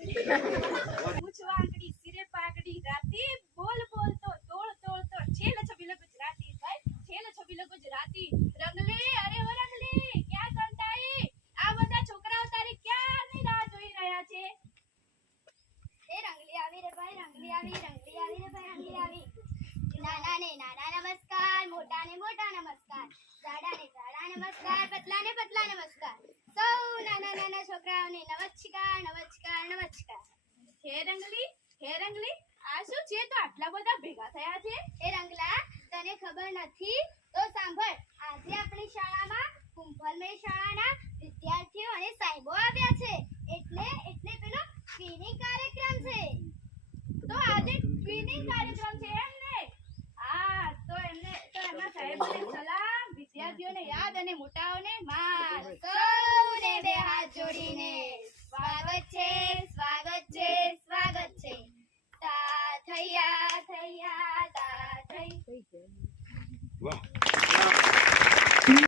પૂછવાંગડી સિરે પાઘડી રાતી બોલ બોલ તો તોડ તોડ તો છેલ છબીલ ગુજરાતી ભાઈ છેલ છબીલ ગુજરાતી રંગલી અરે ઓ રંગલી ક્યાં સંતાઈ આ બધા છોકરાઓ તારી ક્યારની રાહ જોઈ રહ્યા છે એ રંગલી આવી રે ભાઈ રંગલી આવી રે ભાઈ રંગલી આવી નાના ને નાના નમસ્કાર મોટા ને મોટા નમસ્કાર જાડા ને જાડા નમસ્કાર પતલા ને પતલા નમસ્કાર સૌ નાના નાના છોકરાઓને નમસ્કાર નમસ્કાર નમસ્કાર હે રંગલી આ શું છે તો આટલા બધા ભેગા થયા છે એ રંગલા તને ખબર નથી તો સાંભળ આજે આપણી શાળામાં કુંભલમેળ શાળાના વિદ્યાર્થીઓ અને સાહેબો આવ્યા છે એટલે પેલો ટ્વિનિંગ કાર્યક્રમ છે તો આજે ટ્વિનિંગ કાર્યક્રમ છે એમને હા તો એમના સાહેબોને સલામ વિદ્યાર્થીઓને યાદ અને મોટાઓને માન સૌને બે હાથ જોડીને સ્વાગત છે સ્વાગત છે સ્વાગત છે તા થૈયા થૈયા તા થઈ વાહ